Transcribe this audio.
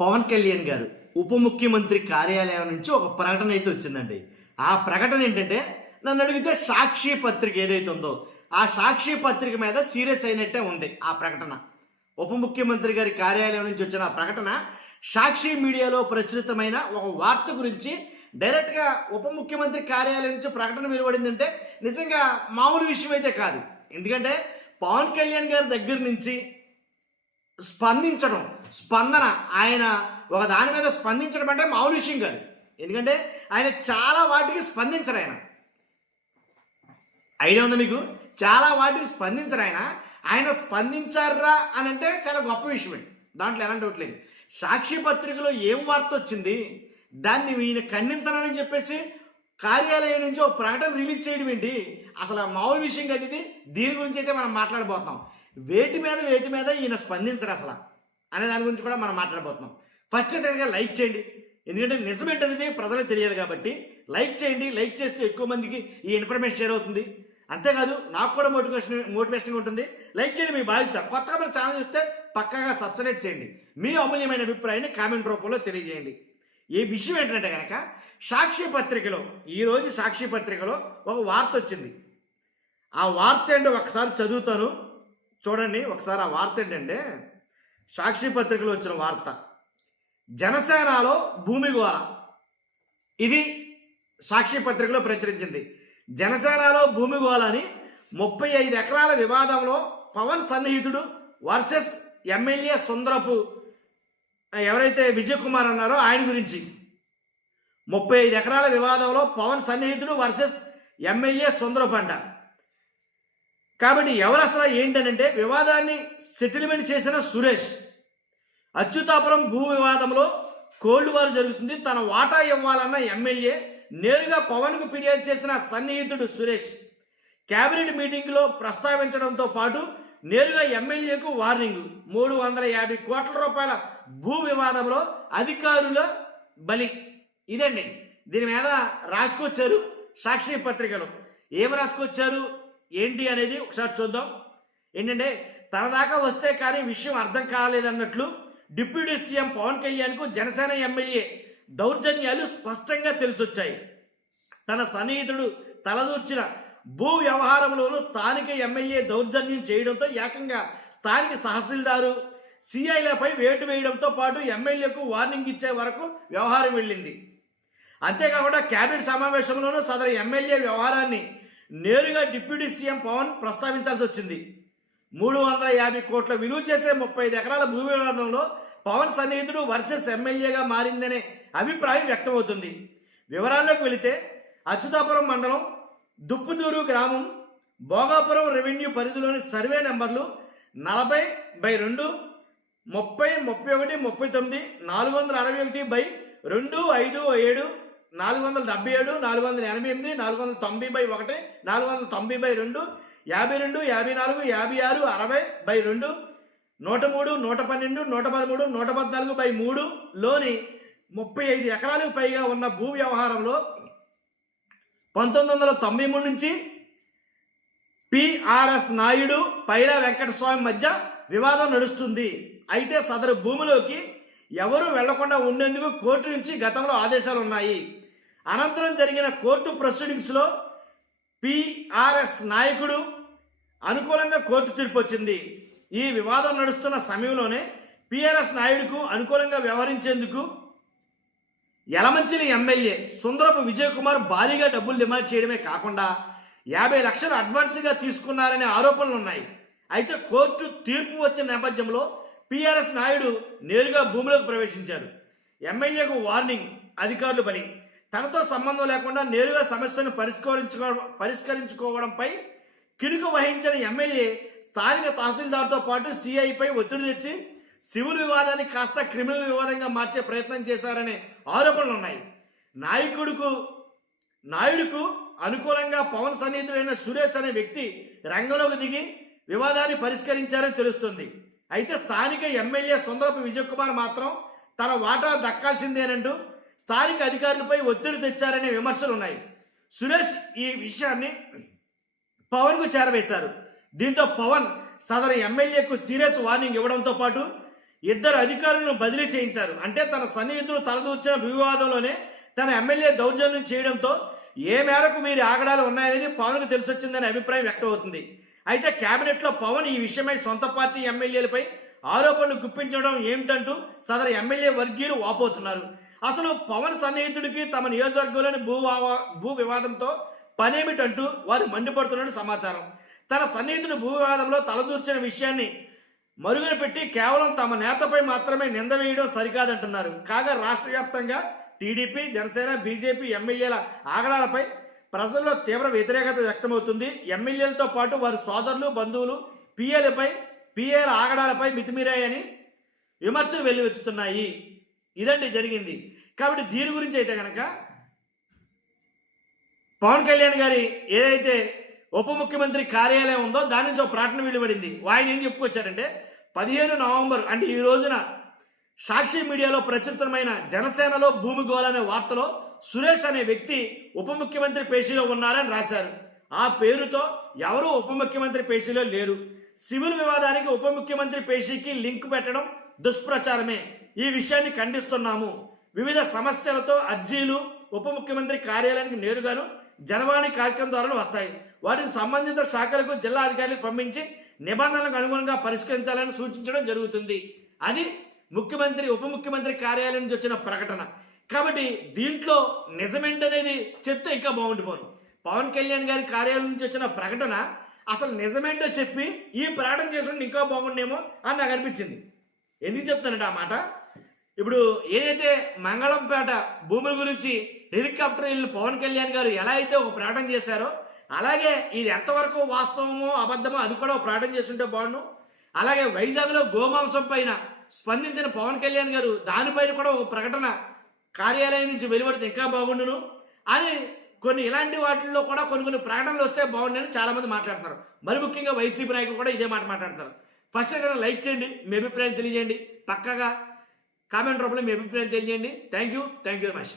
పవన్ కళ్యాణ్ గారు ఉప ముఖ్యమంత్రి కార్యాలయం నుంచి ఒక ప్రకటన అయితే వచ్చిందండి. ఆ ప్రకటన ఏంటంటే, నన్ను అడిగితే సాక్షి పత్రిక ఏదైతే ఉందో ఆ సాక్షి పత్రిక మీద సీరియస్ అయినట్టే ఉంది ఆ ప్రకటన. ఉప ముఖ్యమంత్రి గారి కార్యాలయం నుంచి వచ్చిన ఆ ప్రకటన సాక్షి మీడియాలో ప్రచురితమైన ఒక వార్త గురించి డైరెక్ట్గా ఉప ముఖ్యమంత్రి కార్యాలయం నుంచి ప్రకటన వెలువడిందంటే నిజంగా మామూలు విషయం అయితే కాదు. ఎందుకంటే పవన్ కళ్యాణ్ గారి దగ్గర నుంచి స్పందన ఆయన ఒక దాని మీద స్పందించడం అంటే మామూలు విషయం కాదు. ఎందుకంటే ఆయన చాలా వాటికి స్పందించరు. ఐడియా ఉందా మీకు? చాలా వాటికి స్పందించరు. ఆయన స్పందించారా అని అంటే చాలా గొప్ప విషయమే, దాంట్లో ఎలాంటి ఒకట్లేదు. సాక్షి పత్రికలో ఏం వార్త వచ్చింది, దాన్ని ఈయన ఖండించనని చెప్పేసి కార్యాలయం నుంచి ఒక ప్రకటన రిలీజ్ చేయడం ఏంటి? అసలు మామూలు విషయం కాదు ఇది. దీని గురించి అయితే మనం మాట్లాడబోతున్నాం. వేటి మీద ఈయన స్పందించరు అసలు అనే దాని గురించి కూడా మనం మాట్లాడబోతున్నాం. ఫస్ట్ అయితే లైక్ చేయండి, ఎందుకంటే నిజమేంటనేది ప్రజలకు తెలియాలి కాబట్టి లైక్ చేయండి. లైక్ చేస్తే ఎక్కువ మందికి ఈ ఇన్ఫర్మేషన్ షేర్ అవుతుంది. అంతేకాదు నాకు కూడా మోటివేషన్గా ఉంటుంది. లైక్ చేయండి, మీ బాధ్యత. కొత్తగా మన ఛానల్ చూస్తే పక్కాగా సబ్స్క్రైబ్ చేయండి. మీ అమూల్యమైన అభిప్రాయాన్ని కామెంట్ రూపంలో తెలియజేయండి. ఈ విషయం ఏంటంటే కనుక ఈరోజు సాక్షి పత్రికలో ఒక వార్త వచ్చింది. ఆ వార్త ఏంటో ఒకసారి చదువుతాను, చూడండి ఒకసారి. ఆ వార్త ఏంటంటే, సాక్షి పత్రికలో వచ్చిన వార్త, జనసేనలో భూమి గోల. ఇది సాక్షి పత్రికలో ప్రచురించింది. జనసేనలో భూమి గోల అని 35 ఎకరాల వివాదంలో పవన్ సన్నిహితుడు వర్సెస్ ఎమ్మెల్యే సుందరపు ఎవరైతే విజయ్ కుమార్ అన్నారో ఆయన గురించి. 35 ఎకరాల వివాదంలో పవన్ సన్నిహితుడు వర్సెస్ ఎమ్మెల్యే సుందరపు అంట. కాబట్టి ఎవరు అసలు ఏంటనంటే, వివాదాన్ని సెటిల్మెంట్ చేసిన సురేష్. అచ్యుతాపురం భూ వివాదంలో కోల్డ్ వార్ జరుగుతుంది. తన వాటా ఇవ్వాలన్న ఎమ్మెల్యే నేరుగా పవన్కు ఫిర్యాదు చేసిన సన్నిహితుడు సురేష్ కేబినెట్ మీటింగ్లో ప్రస్తావించడంతో పాటు నేరుగా ఎమ్మెల్యేకు వార్నింగ్. 350 కోట్ల రూపాయల భూ వివాదంలో అధికారుల బలి. ఇదండి దీని మీద రాసుకొచ్చారు సాక్షి పత్రికలో. ఏం రాసుకొచ్చారు ఏంటి అనేది ఒకసారి చూద్దాం. ఏంటంటే, తన దాకా వస్తే కానీ విషయం అర్థం కాలేదన్నట్లు డిప్యూటీ సీఎం పవన్ కళ్యాణ్కు జనసేన ఎమ్మెల్యే దౌర్జన్యాలు స్పష్టంగా తెలిసొచ్చాయి. తన సన్నిహితుడు తలదూర్చిన భూ వ్యవహారంలోనూ స్థానిక ఎమ్మెల్యే దౌర్జన్యం చేయడంతో ఏకంగా స్థానిక తహసీల్దారు సిఐలపై వేటు వేయడంతో పాటు ఎమ్మెల్యేకు వార్నింగ్ ఇచ్చే వరకు వ్యవహారం వెళ్ళింది. అంతేకాకుండా కేబినెట్ సమావేశంలోనూ సదరు ఎమ్మెల్యే వ్యవహారాన్ని నేరుగా డిప్యూటీ సీఎం పవన్ ప్రస్తావించాల్సి వచ్చింది. 350 కోట్ల విలువ చేసే 35 ఎకరాల భూ వివాదంలో పవన్ సన్నిహితుడు వర్సెస్ ఎమ్మెల్యేగా మారిందనే అభిప్రాయం వ్యక్తమవుతుంది. వివరాల్లోకి వెళితే, అచ్యుతాపురం మండలం దుప్పుదూరు గ్రామం భోగాపురం రెవెన్యూ పరిధిలోని సర్వే నెంబర్లు 40/2, 30, 31, 39, 461/257, 477, 488, 490/1, 490/2, 52, 54, 56, 60/2, 103, 112, 113, 114/3 లోని 35 ఎకరాలకు పైగా ఉన్న భూ వ్యవహారంలో 1993 నుంచి పిఆర్ఎస్ నాయుడు, పైలా వెంకటస్వామి మధ్య వివాదం నడుస్తుంది. అయితే సదరు భూమిలోకి ఎవరూ వెళ్లకుండా ఉండేందుకు కోర్టు నుంచి గతంలో ఆదేశాలు ఉన్నాయి. అనంతరం జరిగిన కోర్టు ప్రొసీడింగ్స్లో పిఆర్ఎస్ నాయకుడు అనుకూలంగా కోర్టు తీర్పు వచ్చింది. ఈ వివాదం నడుస్తున్న సమయంలోనే పిఆర్ఎస్ నాయుడుకు అనుకూలంగా వ్యవహరించేందుకు యలమంచిలి ఎమ్మెల్యే సుందరపు విజయ్ కుమార్ భారీగా డబ్బులు డిమాండ్ చేయడమే కాకుండా 50 లక్షలు అడ్వాన్స్గా తీసుకున్నారనే ఆరోపణలు ఉన్నాయి. అయితే కోర్టు తీర్పు వచ్చిన నేపథ్యంలో పిఆర్ఎస్ నాయుడు నేరుగా భూమిలోకి ప్రవేశించారు. ఎమ్మెల్యేకు వార్నింగ్, అధికారులు బలి. తనతో సంబంధం లేకుండా నేరుగా సమస్యను పరిష్కరించుకోవడంపై కిరుకు వహించిన ఎమ్మెల్యే స్థానిక తహసీల్దార్తో పాటు సిఐపై ఒత్తిడి తెచ్చి సివిల్ వివాదాన్ని కాస్త క్రిమినల్ వివాదంగా మార్చే ప్రయత్నం చేశారనే ఆరోపణలు ఉన్నాయి. నాయుడుకు అనుకూలంగా పవన్ సన్నిహితుడైన సురేష్ అనే వ్యక్తి రంగంలోకి దిగి వివాదాన్ని పరిష్కరించారని తెలుస్తుంది. అయితే స్థానిక ఎమ్మెల్యే సుందరపు విజయ్ కుమార్ మాత్రం తన వాటా దక్కాల్సిందేనంటూ స్థానిక అధికారులపై ఒత్తిడి తెచ్చారనే విమర్శలు ఉన్నాయి. సురేష్ ఈ విషయాన్ని పవన్కు చేరవేశారు. దీంతో పవన్ సదరు ఎమ్మెల్యేకు సీరియస్ వార్నింగ్ ఇవ్వడంతో పాటు ఇద్దరు అధికారులను బదిలీ చేయించారు. అంటే తన సన్నిహితులు తలదూర్చిన వివాదంలోనే తన ఎమ్మెల్యే దౌర్జన్యం చేయడంతో ఏ మేరకు వీరి ఆగడాలు ఉన్నాయనేది పవన్కు తెలిసొచ్చిందనే అభిప్రాయం వ్యక్తం అవుతుంది. అయితే కేబినెట్లో పవన్ ఈ విషయమై సొంత పార్టీ ఎమ్మెల్యేలపై ఆరోపణలు గుప్పించడం ఏమిటంటూ సదరు ఎమ్మెల్యే వర్గీయులు వాపోతున్నారు. అసలు పవన్ సన్నిహితుడికి తమ నియోజకవర్గంలోని భూ వివాదంతో పనేమిటంటూ వారు మండిపడుతున్నట్టు సమాచారం. తన సన్నిహితుడు భూ వివాదంలో తలదూర్చిన విషయాన్ని మరుగున పెట్టి కేవలం తమ నేతపై మాత్రమే నింద వేయడం సరికాదంటున్నారు. కాగా రాష్ట్ర వ్యాప్తంగా టీడీపీ, జనసేన, బీజేపీ ఎమ్మెల్యేల ఆగడాలపై ప్రజల్లో తీవ్ర వ్యతిరేకత వ్యక్తమవుతుంది. ఎమ్మెల్యేలతో పాటు వారి సోదరులు, బంధువులు పిఏల ఆగడాలపై మితిమీరాయని విమర్శలు వెల్లువెత్తుతున్నాయి. ఇదండి జరిగింది. కాబట్టి దీని గురించి అయితే కనుక పవన్ కళ్యాణ్ గారి ఏదైతే ఉప ముఖ్యమంత్రి కార్యాలయం ఉందో దాని నుంచి ఒక ప్రకటన వెలువడింది. ఆయన ఏం చెప్పుకొచ్చారంటే 15 నవంబర్ అంటే ఈ రోజున సాక్షి మీడియాలో ప్రచురితమైన జనసేనలో భూమి గోల అనే వార్తలో సురేష్ అనే వ్యక్తి ఉప ముఖ్యమంత్రి పేషీలో ఉన్నారని రాశారు. ఆ పేరుతో ఎవరూ ఉప ముఖ్యమంత్రి పేషీలో లేరు. సివిల్ వివాదానికి ఉప ముఖ్యమంత్రి పేషీకి లింక్ పెట్టడం దుష్ప్రచారమే. ఈ విషయాన్ని ఖండిస్తున్నాము. వివిధ సమస్యలతో అర్జీలు ఉప ముఖ్యమంత్రి కార్యాలయానికి నేరుగాను జనవాణి కార్యక్రమం ద్వారా వస్తాయి. వాటిని సంబంధిత శాఖలకు జిల్లా అధికారులకు పంపించి నిబంధనలకు అనుగుణంగా పరిష్కరించాలని సూచించడం జరుగుతుంది. అది ఉప ముఖ్యమంత్రి కార్యాలయం నుంచి వచ్చిన ప్రకటన. కాబట్టి దీంట్లో నిజమేంటనేది చెప్తే ఇంకా బాగుండిపోను. పవన్ కళ్యాణ్ గారి కార్యాలయం నుంచి వచ్చిన ప్రకటన అసలు నిజమేంటో చెప్పి ఈ ప్రకటన చేసుకుంటే ఇంకా బాగుండేమో అని నాకు అనిపించింది. ఎందుకు చెప్తానంటే ఆ మాట, ఇప్పుడు ఏదైతే మంగళంపేట భూముల గురించి హెలికాప్టర్ వెళ్ళిన పవన్ కళ్యాణ్ గారు ఎలా అయితే ఒక ప్రకటన చేశారో అలాగే ఇది ఎంతవరకు వాస్తవమో అబద్ధమో అది కూడా ఒక ప్రకటన చేస్తుంటే బాగుండు. అలాగే వైజాగ్లో గోమాంసం పైన స్పందించిన పవన్ కళ్యాణ్ గారు దానిపైన కూడా ఒక ప్రకటన కార్యాలయం నుంచి వెలువడితే ఇంకా బాగుండును అని కొన్ని ఇలాంటి వాటిల్లో కూడా కొన్ని ప్రకటనలు వస్తే బాగుండని చాలామంది మాట్లాడుతున్నారు. మరి ముఖ్యంగా వైసీపీ నాయకులు కూడా ఇదే మాట మాట్లాడతారు. ఫస్ట్ ఏదైనా లైక్ చేయండి, మీ అభిప్రాయం తెలియజేయండి, పక్కగా కామెంట్ రూపంలో మీ అభిప్రాయం తెలియజేయండి. Thank you very much.